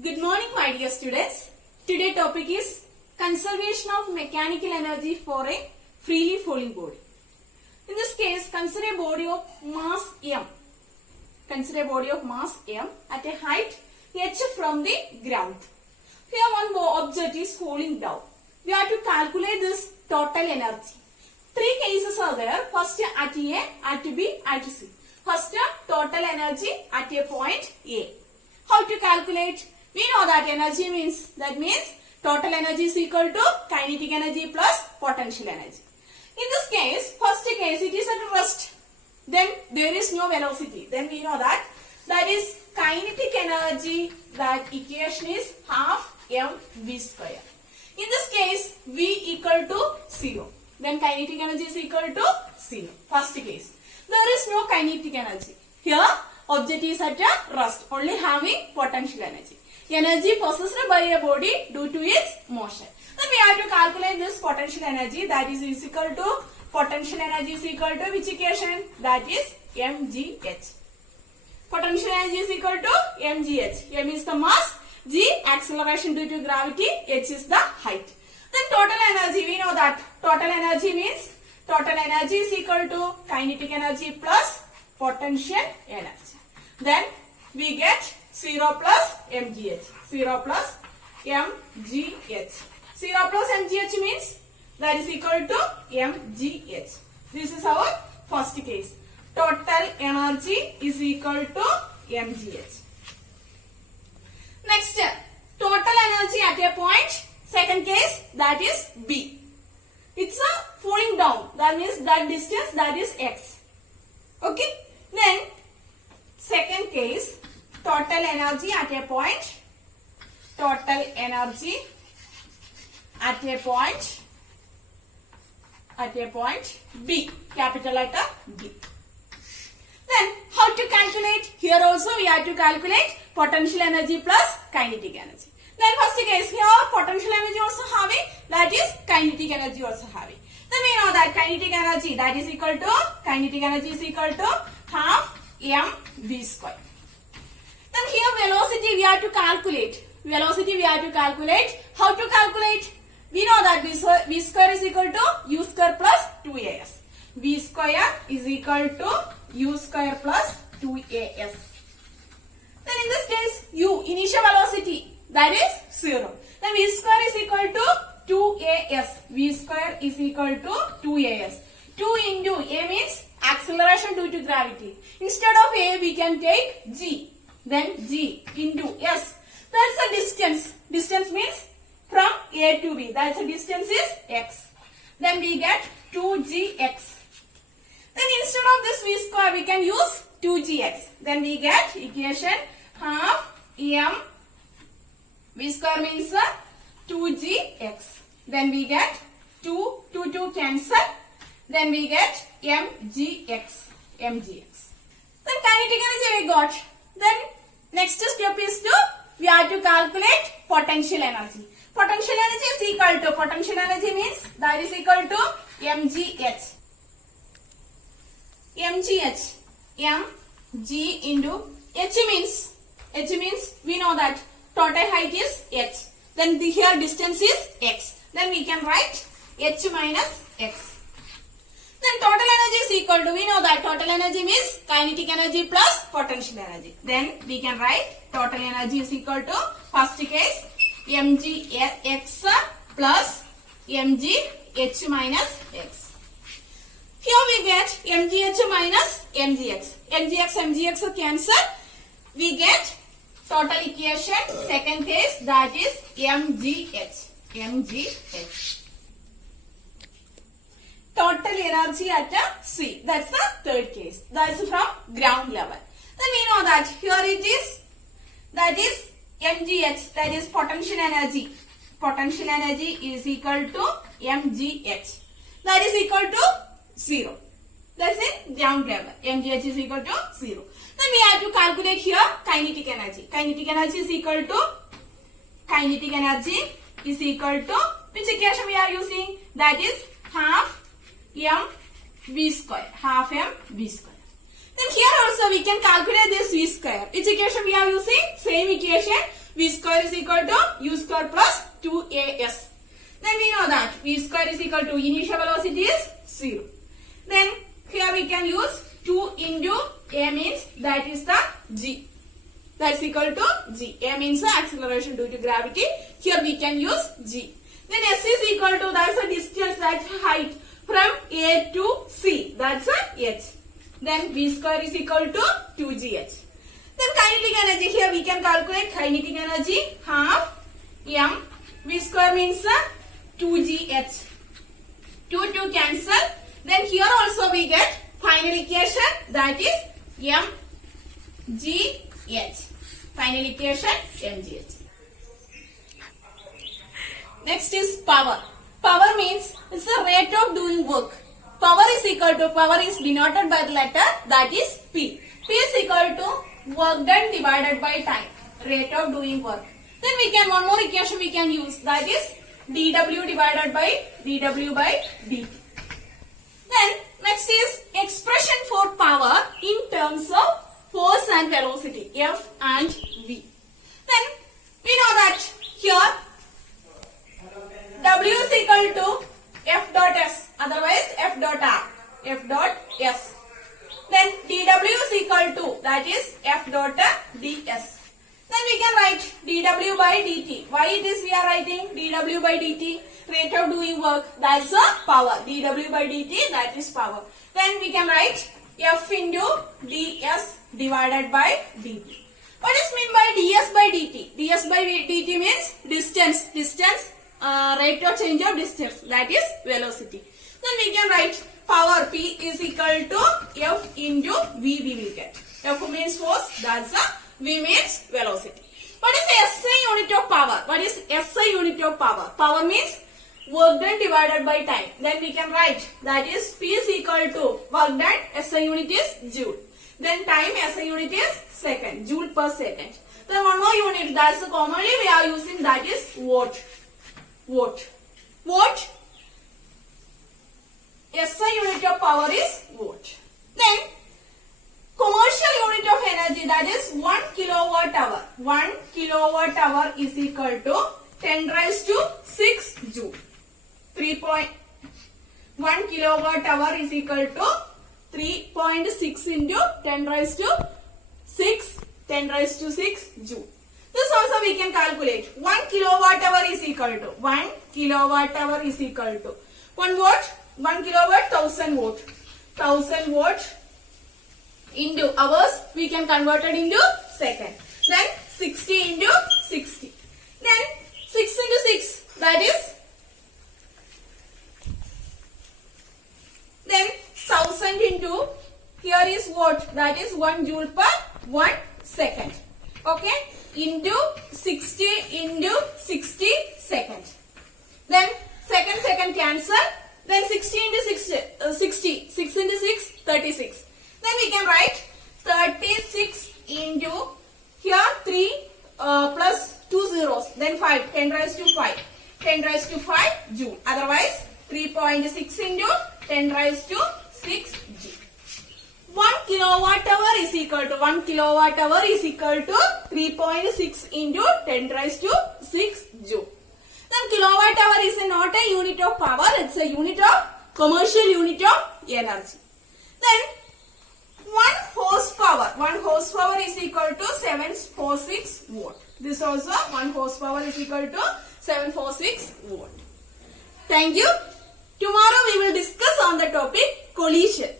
Good morning, my dear students. Today topic is conservation of mechanical energy for a freely falling body. In this case, consider a body of mass m. Consider a body of mass m at a height h from the ground. Here one object is falling down. We have to calculate this total energy. Three cases are there. First at A, at B, at C. First total energy at a point A. How to calculate? We know that energy means total energy is equal to kinetic energy plus potential energy. In this case, first case it is at rest. Then there is no velocity. Then we know that is kinetic energy. That equation is half mv square. In this case, v equal to 0. Then kinetic energy is equal to 0. First case. There is no kinetic energy. Here object is at a rest, only having potential energy. Energy possessed by a body due to its motion. Then we have to calculate this potential energy, that is equal to potential energy is equal to which equation? That is mgh. Potential energy is equal to mgh. M is the mass, g acceleration due to gravity, h is the height. Then total energy, we know that total energy means total energy is equal to kinetic energy plus potential energy. Then we get 0 plus mgh. 0 plus mgh. 0 plus mgh means that is equal to mgh. This is our first case. Total energy is equal to mgh. Next, total energy at a point. Second case, that is B. It's a falling down. That means that distance, that is x. Okay. Then second case, total energy at a point. Total energy at a point. At a point B. Capital letter B. Then how to calculate? Here also we have to calculate potential energy plus kinetic energy. Then first case, here potential energy also having, that is kinetic energy also having. Then we know that kinetic energy, that is equal to half mv square. Then here velocity we have to calculate. How to calculate? We know that v square is equal to u square plus 2as. V square is equal to u square plus 2as. Then in this case, u, initial velocity, that is 0. Then v square is equal to 2as. V square is equal to 2as. 2 into a means acceleration due to gravity. Instead of a, we can take g. Then g into s. That's the distance. Distance means from a to b. That's the distance is x. Then we get 2gx. Then instead of this v square, we can use 2gx. Then we get equation half m. V square means 2gx. Then we get 2 cancel. Then we get mgx. Then kinetic energy we got. Then next step is we have to calculate potential energy. Potential energy is equal to, potential energy means that is equal to mgh. mg into h means we know that total height is h. Then here distance is x. Then we can write h minus x. Then total energy is equal to, we know that total energy means kinetic energy plus potential energy. Then we can write total energy is equal to, first case, mgx plus mgh minus x. Here we get mgh minus mgx. mgx cancel. We get total equation, second case, that is mgh. Total energy at a C. That's the third case. That's from ground level. Then we know that here it is, that is mgh, that is potential energy. Potential energy is equal to mgh. That is equal to 0. That's in ground level. mgh is equal to 0. Then we have to calculate here kinetic energy. Kinetic energy is equal to which equation we are using? That is half mv square. Half mv square. Then here also we can calculate this v square. Which equation we are using? Same equation. V square is equal to U square plus 2AS. Then we know that V square is equal to initial velocity is 0. Then here we can use 2 into A means that is the G. That's equal to G. A means the acceleration due to gravity. Here we can use G. Then S is equal to, that's the distance, that's height from A to C. That's a H. Then V square is equal to 2GH. Then kinetic energy, here we can calculate kinetic energy half M. V square means 2GH. 2 cancel. Then here also we get final equation, that is mgh. Final equation mgh. Next is power. Power means it's the rate of doing work. Power is equal to, power is denoted by the letter, that is P. P is equal to work done divided by time. Rate of doing work. Then we can, one more equation we can use, that is dW divided by dW by dt. Then next is expression for power in terms of force and velocity, F and V. Then we know that here W is equal to F dot S, otherwise F dot R, F dot S. Then dW is equal to, that is F dot ds. Then we can write dW by dt. Why it is we are writing dW by dt? Rate of doing work, that's the power. dW by dt, that is power. Then we can write F into ds divided by dt. What is mean by ds by dt? ds by dt means distance. Rate of change of distance, that is velocity. Then we can write power P is equal to F into V we will get. F means force, that's the V means velocity. What is SI unit of power? What is SI unit of power? Power means work done divided by time. Then we can write that is P is equal to work done, SI unit is joule. Then time, SI unit is second, joule per second. Then one more unit, that's commonly we are using, that is watt. Watt. SI unit of power is watt. Then commercial unit of energy, that is 1 kilowatt hour. 1 kilowatt hour is equal to 10 raised to 6 joule. 1 kilowatt hour is equal to 3.6 into 10 raised to 6 joule. This also we can calculate. 1 kilowatt hour is equal to 1 kilowatt hour is equal to 1 watt. 1 kilowatt, 1000 watt. 1000 watt into hours, we can convert it into second. Then 60 into 60. Then 6 into 6, that is, then 1000 into, here is watt, that is 1 joule per 1 second. Okay, into 60 into 60 seconds. Then second cancel. Then 60 into 60, 6 into 6, 36. Then we can write 36 into, here 3 plus 2 zeros, then 5, 10 raised to 5. 10 raised to 5 joule. Otherwise, 3.6 into 10 raised to 6 joule. 1 kilowatt hour is equal to 3.6 into 10 raised to 6 joule. Then kilowatt hour is not a unit of power, it's a unit of commercial unit of energy. Then 1 horsepower is equal to 746 watt. This also 1 horsepower is equal to 746 watt. Thank you. Tomorrow we will discuss on the topic collision.